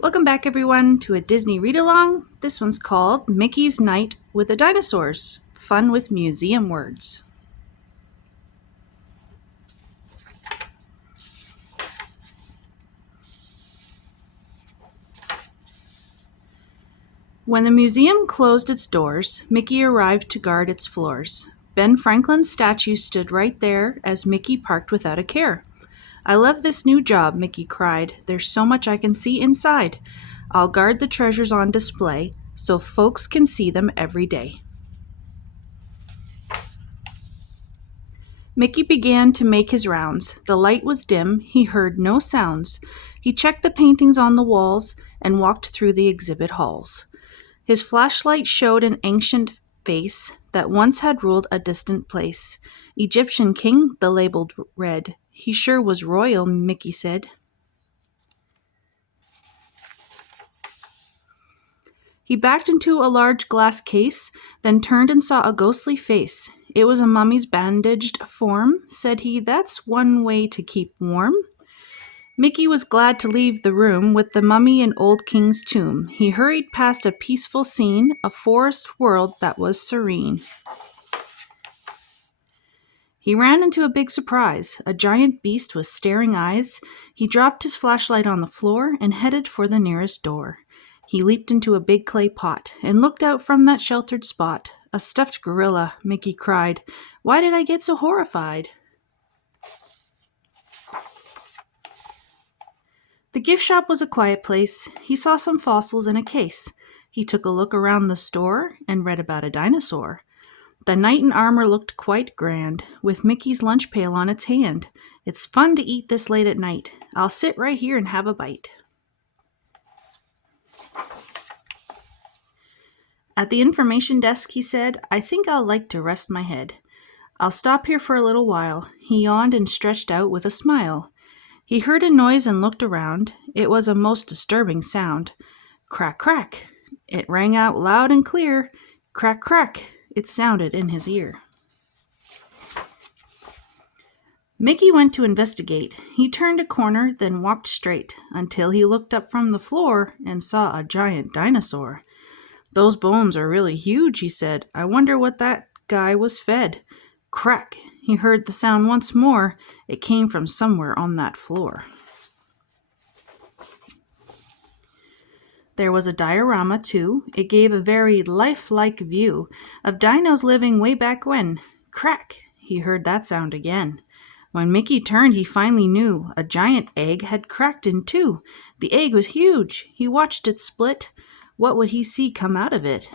Welcome back, everyone, to a Disney read-along. This one's called Mickey's Night with the Dinosaurs. Fun with museum words. When the museum closed its doors, Mickey arrived to guard its floors. Ben Franklin's statue stood right there as Mickey parked without a care. "I love this new job," Mickey cried. "There's so much I can see inside. I'll guard the treasures on display so folks can see them every day." Mickey began to make his rounds. The light was dim. He heard no sounds. He checked the paintings on the walls and walked through the exhibit halls. His flashlight showed an ancient face that once had ruled a distant place. "Egyptian king," the label read. "He sure was royal," Mickey said. He backed into a large glass case, then turned and saw a ghostly face. "It was a mummy's bandaged form," said he. "That's one way to keep warm." Mickey was glad to leave the room with the mummy in old king's tomb. He hurried past a peaceful scene, a forest world that was serene. He ran into a big surprise. A giant beast with staring eyes. He dropped his flashlight on the floor and headed for the nearest door. He leaped into a big clay pot and looked out from that sheltered spot. "A stuffed gorilla," Mickey cried. "Why did I get so horrified?" The gift shop was a quiet place. He saw some fossils in a case. He took a look around the store and read about a dinosaur. The knight in armor looked quite grand, with Mickey's lunch pail on its hand. "It's fun to eat this late at night. I'll sit right here and have a bite." At the information desk, he said, "I think I'll like to rest my head. I'll stop here for a little while." He yawned and stretched out with a smile. He heard a noise and looked around. It was a most disturbing sound. Crack, crack. It rang out loud and clear. Crack, crack. It sounded in his ear. Mickey went to investigate. He turned a corner, then walked straight, until he looked up from the floor and saw a giant dinosaur. "Those bones are really huge," he said. "I wonder what that guy was fed." Crack! He heard the sound once more. It came from somewhere on that floor. There was a diorama, too. It gave a very lifelike view of dinos living way back when. Crack! He heard that sound again. When Mickey turned, he finally knew a giant egg had cracked in two. The egg was huge. He watched it split. What would he see come out of it?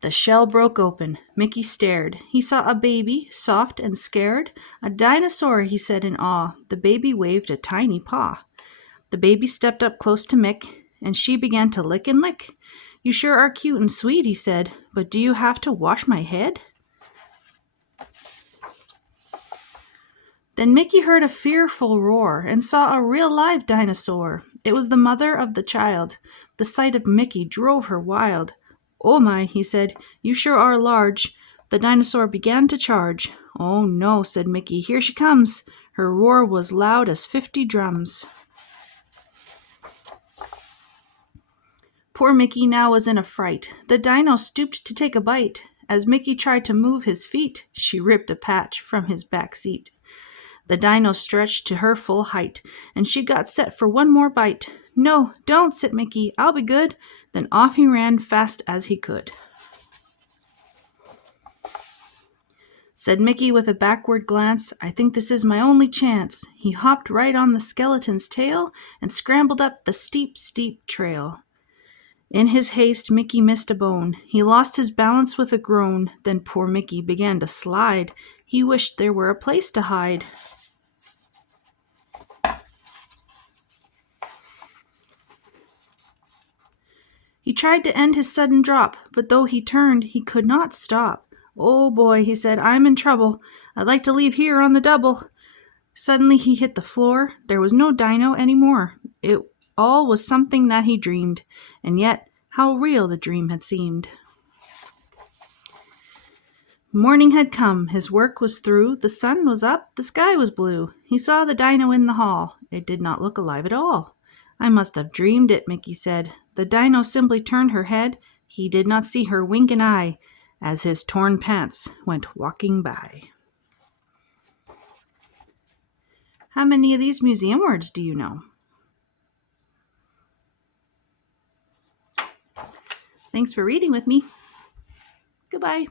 The shell broke open. Mickey stared. He saw a baby, soft and scared. "A dinosaur," he said in awe. The baby waved a tiny paw. The baby stepped up close to Mick, and she began to lick and lick. "You sure are cute and sweet," he said, "but do you have to wash my head?" Then Mickey heard a fearful roar and saw a real live dinosaur. It was the mother of the child. The sight of Mickey drove her wild. "Oh my," he said, "you sure are large." The dinosaur began to charge. "Oh no," said Mickey, "here she comes." Her roar was loud as 50 drums. Poor Mickey now was in a fright. The dino stooped to take a bite. As Mickey tried to move his feet, she ripped a patch from his back seat. The dino stretched to her full height, and she got set for one more bite. "No, don't," said Mickey. "I'll be good." Then off he ran fast as he could. Said Mickey with a backward glance, "I think this is my only chance." He hopped right on the skeleton's tail and scrambled up the steep, steep trail. In his haste, Mickey missed a bone. He lost his balance with a groan. Then poor Mickey began to slide. He wished there were a place to hide. He tried to end his sudden drop, but though he turned, he could not stop. "Oh boy," he said, "I'm in trouble. I'd like to leave here on the double." Suddenly he hit the floor. There was no dino anymore. It all was something that he dreamed, and yet how real the dream had seemed. Morning had come, his work was through, the sun was up, the sky was blue. He saw the dino in the hall. It did not look alive at all. I must have dreamed it, Mickey said. The dino simply turned her head. He did not see her wink an eye as his torn pants went walking by. How many of these museum words do you know? Thanks for reading with me. Goodbye.